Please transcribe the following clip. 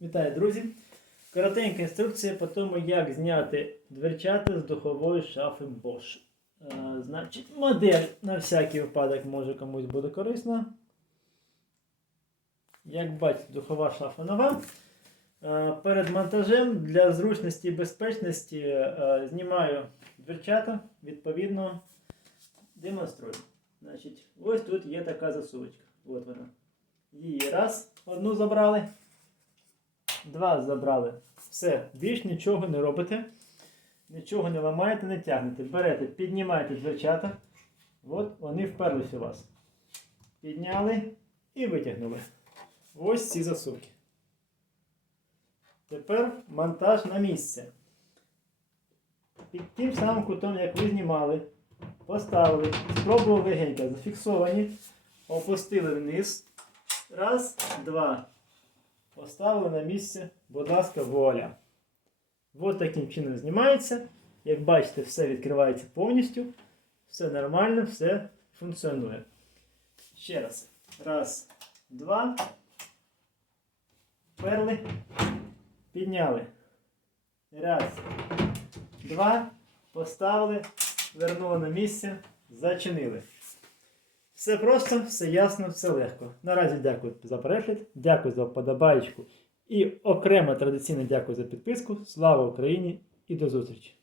Вітаю, друзі! Коротенька інструкція по тому, як зняти дверцята з духової шафи Bosch. Е, значить, модель на всякий випадок може комусь буде корисна. Як бачите, духова шафа нова. Е, перед монтажем для зручності і безпечності е, знімаю дверцята, відповідно демонструю. Значить, ось тут є така засувочка. От вона. Її раз, одну забрали. Два забрали. Все, більш нічого не робите. Нічого не ламаєте, не тягнете. Берете, піднімаєте дверчата. От вони вперлись у вас. Підняли і витягнули. Ось ці засувки. Тепер монтаж на місце. Під тим самим кутом, як ви знімали, поставили, спробували легенько, зафіксовані, опустили вниз. Раз, два. Поставили на місце, будь ласка, вуаля. Ось таким чином знімається. Як бачите, все відкривається повністю. Все нормально, все функціонує. Ще раз. Раз, два. Перли. Підняли. Раз. Два. Поставили. Вернули на місце. Зачинили. Все просто, все ясно, все легко. Наразі дякую за перегляд, дякую за вподобайку і окремо традиційно дякую за підписку. Слава Україні і до зустрічі!